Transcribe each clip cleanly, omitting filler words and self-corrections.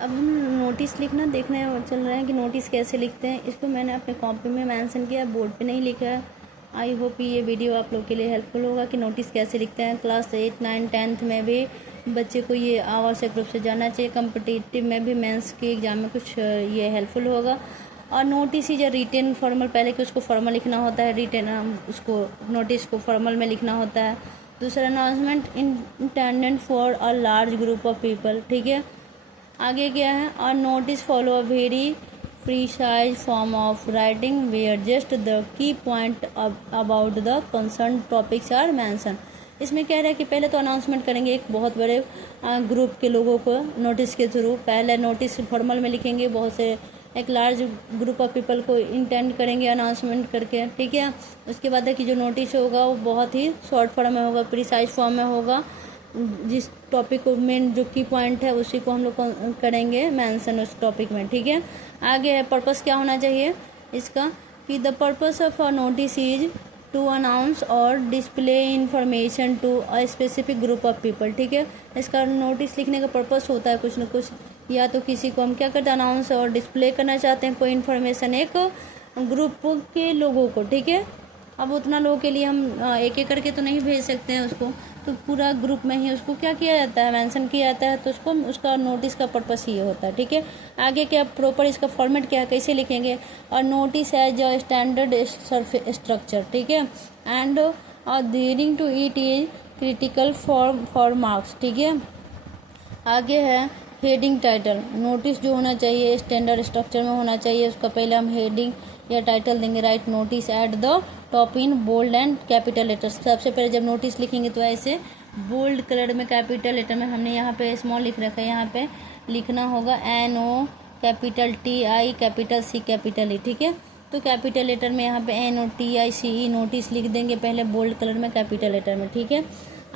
अब हम नोटिस लिखना देखने चल रहे हैं कि नोटिस कैसे लिखते हैं। इसको मैंने अपने कॉपी में मेंशन किया, बोर्ड पे नहीं लिखा है। आई होप ये वीडियो आप लोग के लिए हेल्पफुल होगा कि नोटिस कैसे लिखते हैं। क्लास 8, 9, 10th में भी बच्चे को ये आवश्यक रूप से जानना चाहिए। कम्पिटिटिव में भी मेंस के एग्ज़ाम में कुछ ये हेल्पफुल होगा। और नोटिस इज रिटेन फॉर्मल, पहले कि उसको फॉर्मल लिखना होता है, रिटेन उसको नोटिस को फॉर्मल में लिखना होता है। दूसरा, announcement intended for a large group of people. ठीक है, आगे क्या है, और notice follow a very precise form of writing where just the key point about the concern topics are mention. इसमें कह रहा है कि पहले तो अनाउंसमेंट करेंगे एक बहुत बड़े ग्रुप के लोगों को नोटिस के थ्रू। पहले नोटिस फॉर्मल में लिखेंगे, बहुत से एक लार्ज ग्रुप ऑफ पीपल को इंटेंड करेंगे अनाउंसमेंट करके। ठीक है, उसके बाद है कि जो नोटिस होगा वो बहुत ही शॉर्ट फॉर्म में होगा, प्रीसाइज फॉर्म में होगा। जिस टॉपिक को मेन जो की पॉइंट है उसी को हम लोग करेंगे मेंशन उस टॉपिक में। ठीक है, आगे है पर्पस क्या होना चाहिए इसका, कि the purpose of a notice is to announce और display information to a specific group of people. ठीक है, इसका नोटिस लिखने का पर्पस होता है कुछ न कुछ, या तो किसी को हम क्या करते हैं अनाउंस और डिस्प्ले करना चाहते हैं कोई इन्फॉर्मेशन एक ग्रुप के लोगों को। ठीक है, अब उतना लोगों के लिए हम एक एक करके तो नहीं भेज सकते हैं उसको, तो पूरा ग्रुप में ही उसको क्या किया जाता है, मेंशन किया जाता है, तो उसको उसका नोटिस का पर्पस ये होता है। ठीक है, आगे क्या प्रॉपर इसका फॉर्मेट क्या है, कैसे लिखेंगे, और notice as a standard structure. ठीक है, and adhering to it is critical for marks. ठीक है, आगे है हेडिंग टाइटल। नोटिस जो होना चाहिए स्टैंडर्ड स्ट्रक्चर में होना चाहिए। उसका पहले हम हेडिंग या टाइटल देंगे, write notice at the top in bold and capital letters. सबसे पहले जब नोटिस लिखेंगे तो ऐसे बोल्ड कलर में कैपिटल लेटर में, हमने यहाँ पे स्मॉल लिख रखा है, यहाँ पे लिखना होगा NO capital TI capital C capital E। ठीक है, तो कैपिटल लेटर में यहाँ पे NOTICE नोटिस लिख देंगे पहले बोल्ड कलर में कैपिटल लेटर में। ठीक है,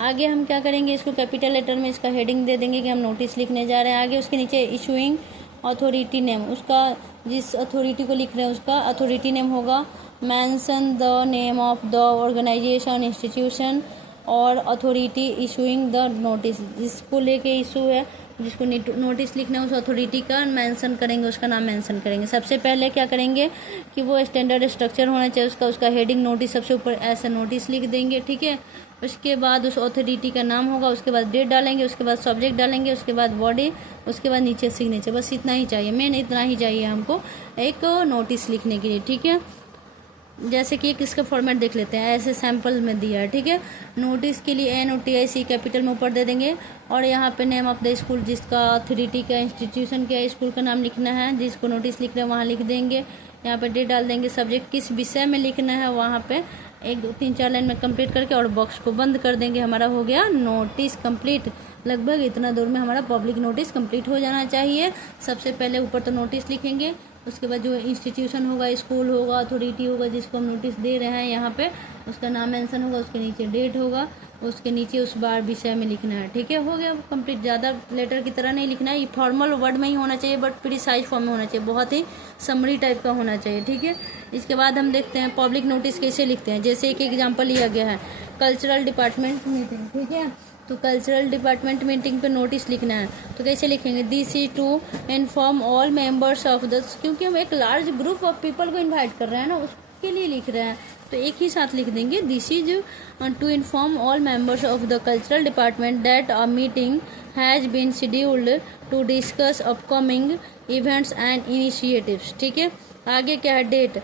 आगे हम क्या करेंगे, इसको कैपिटल लेटर में इसका हेडिंग दे देंगे कि हम नोटिस लिखने जा रहे हैं। आगे उसके नीचे इशूइंग अथॉरिटी नेम, उसका जिस अथॉरिटी को लिख रहे हैं उसका अथॉरिटी नेम होगा। Mention the name of the organisation institution और अथॉरिटी इशूइंग द नोटिस, जिसको लेके इशू है, जिसको नोटिस लिखना है उस अथॉरिटी का मेंशन करेंगे, उसका नाम मेंशन करेंगे। सबसे पहले क्या करेंगे कि वो स्टैंडर्ड स्ट्रक्चर होना चाहिए उसका हेडिंग नोटिस सबसे ऊपर ऐसा नोटिस लिख देंगे। ठीक है, उसके बाद उस अथॉरिटी का नाम होगा, उसके बाद डेट डालेंगे, उसके बाद सब्जेक्ट डालेंगे, उसके बाद बॉडी, उसके बाद नीचे सिग्नेचर। बस इतना ही चाहिए, मेन इतना ही चाहिए हमको एक नोटिस लिखने के लिए। ठीक है, जैसे कि किसका फॉर्मेट देख लेते हैं, ऐसे सैंपल में दिया है। ठीक है, नोटिस के लिए NOTIC कैपिटल में ऊपर दे देंगे, और यहाँ पे नेम ऑफ द स्कूल, जिसका अथॉरिटी का इंस्टीट्यूशन का स्कूल का नाम लिखना है, जिसको नोटिस लिख रहे हैं वहाँ लिख देंगे। यहाँ पे डेट डाल देंगे, सब्जेक्ट किस विषय में लिखना है वहाँ पे 1 2 3 4 लाइन में कंप्लीट करके, और बॉक्स को बंद कर देंगे। हमारा हो गया नोटिस कंप्लीट। लगभग इतना दूर में हमारा पब्लिक नोटिस कंप्लीट हो जाना चाहिए। सबसे पहले ऊपर तो नोटिस लिखेंगे, उसके बाद जो इंस्टीट्यूशन होगा, स्कूल होगा, अथॉरिटी होगा जिसको हम नोटिस दे रहे हैं, यहाँ पे उसका नाम मेंशन होगा, उसके नीचे डेट होगा, उसके नीचे उस बार विषय में लिखना है। ठीक है, हो गया कंप्लीट। ज़्यादा लेटर की तरह नहीं लिखना है, ये फॉर्मल वर्ड में ही होना चाहिए, बट प्रीसाइज फॉर्म में होना चाहिए, बहुत ही समरी टाइप का होना चाहिए। ठीक है, इसके बाद हम देखते हैं पब्लिक नोटिस कैसे लिखते हैं। जैसे एक एग्जाम्पल लिया गया है, कल्चरल डिपार्टमेंट मीटिंग। ठीक है, तो कल्चरल डिपार्टमेंट मीटिंग पे नोटिस लिखना है, तो कैसे लिखेंगे, this is to inform all members of the, क्योंकि हम एक लार्ज ग्रुप ऑफ पीपल को इनवाइट कर रहे हैं ना, उसके लिए लिख रहे हैं, तो एक ही साथ लिख देंगे, this is to inform all members of the cultural department that a meeting has been scheduled to discuss upcoming events and initiatives. ठीक है, आगे क्या है, डेट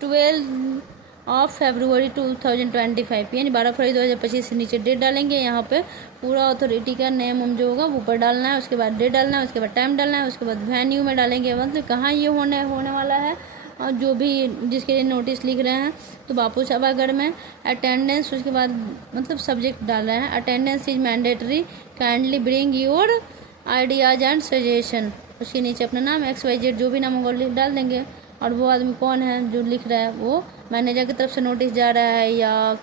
12 ऑफ फरवरी 2025, यानी 12 फरवरी 2025 से नीचे डेट डालेंगे। यहाँ पे पूरा अथॉरिटी का नेम जो होगा वो ऊपर डालना है, उसके बाद डेट डालना है, उसके बाद टाइम डालना है, उसके बाद वेन्यू में डालेंगे, मतलब कहाँ ये होने वाला है, और जो भी जिसके लिए नोटिस लिख रहे हैं, तो बापू सभागार में। अटेंडेंस, उसके बाद मतलब सब्जेक्ट डाल रहे हैं, attendance is mandatory, kindly bring your ideas and suggestion. उसके नीचे अपना नाम XYZ जो भी नाम होगा डाल देंगे, और वो आदमी कौन है जो लिख रहा है, वो मैनेजर की तरफ से नोटिस जा रहा है या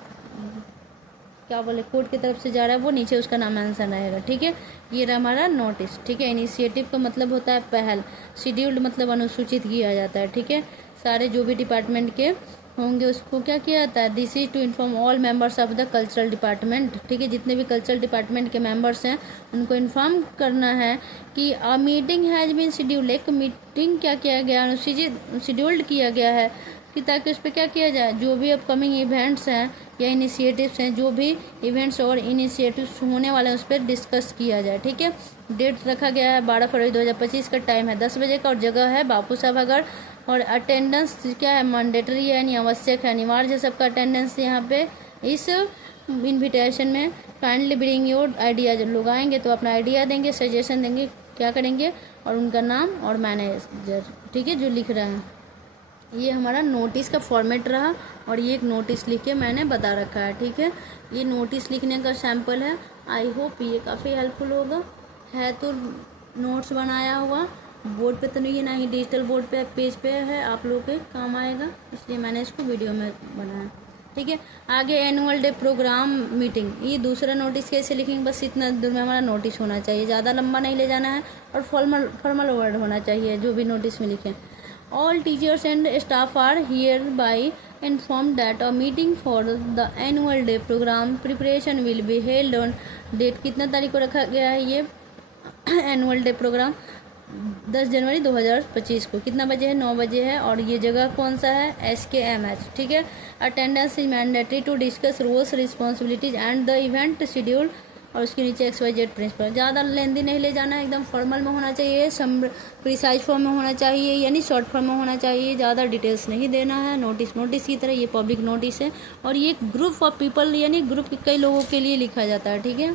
क्या बोले कोर्ट की तरफ से जा रहा है, वो नीचे उसका नाम मेंशन रहेगा। ठीक है, ये रहा हमारा नोटिस। ठीक है, इनिशिएटिव का मतलब होता है पहल, शेड्यूल्ड मतलब अनुसूचित किया जाता है। ठीक है, सारे जो भी डिपार्टमेंट के होंगे उसको क्या किया जाता है, this is to inform all members of the cultural department. ठीक है, जितने भी कल्चरल डिपार्टमेंट के मेंबर्स हैं उनको इन्फॉर्म करना है कि a meeting has been scheduled, एक मीटिंग क्या किया गया, शेड्यूल्ड किया गया है कि ताकि उस पर क्या किया जाए, जो भी अपकमिंग इवेंट्स हैं या इनिशिएटिव्स हैं, जो भी इवेंट्स और इनिशिएटिव्स होने वाले हैं उस पर डिस्कस किया जाए। ठीक है, डेट रखा गया है 12 फरवरी 2025 का, टाइम है 10 बजे का और जगह है बापू सभागार। और अटेंडेंस क्या है, मैंडेटरी है यानी आवश्यक है, अनिवार्य है सबका अटेंडेंस यहाँ पे इस इनविटेशन में। काइंडली ब्रिंग योर आइडिया, जब लोग आएंगे तो अपना आइडिया देंगे, सजेशन देंगे, क्या करेंगे, और उनका नाम और मैनेजर, ठीक है, जो लिख रहे हैं। ये हमारा नोटिस का फॉर्मेट रहा और ये एक नोटिस लिख के मैंने बता रखा है। ठीक है, ये नोटिस लिखने का सैम्पल है। आई होप ये काफ़ी हेल्पफुल होगा। है तो नोट्स बनाया हुआ, बोर्ड पे तो नहीं है, ना ही डिजिटल बोर्ड पे पेज पे है, आप लोग के काम आएगा, इसलिए मैंने इसको वीडियो में बनाया। ठीक है, आगे एनुअल डे प्रोग्राम मीटिंग, ये दूसरा नोटिस कैसे लिखेंगे, बस इतना दूर में हमारा नोटिस होना चाहिए, ज़्यादा लंबा नहीं ले जाना है और फॉर्मल वर्ड होना चाहिए जो भी नोटिस में लिखें। All teachers and staff are hereby informed that a meeting for the annual day program preparation will be held on date, कितना तारीख को रखा गया है ये एनुअल डे प्रोग्राम, 10 जनवरी 2025 को। कितना बजे है, 9 बजे है। और ये जगह कौन सा है, SKMH। ठीक है, attendance is mandatory to discuss roles responsibilities and the event schedule. और उसके नीचे XYZ प्रिंसिपल, ज़्यादा लेंदी नहीं ले जाना है, एकदम फॉर्मल में होना चाहिए, प्रिसाइज फॉर्म में होना चाहिए यानी शॉर्ट फॉर्म में होना चाहिए, ज़्यादा डिटेल्स नहीं देना है। नोटिस की तरह ये पब्लिक नोटिस है और ये ग्रुप ऑफ पीपल यानी ग्रुप के कई लोगों के लिए लिखा जाता है। ठीक है।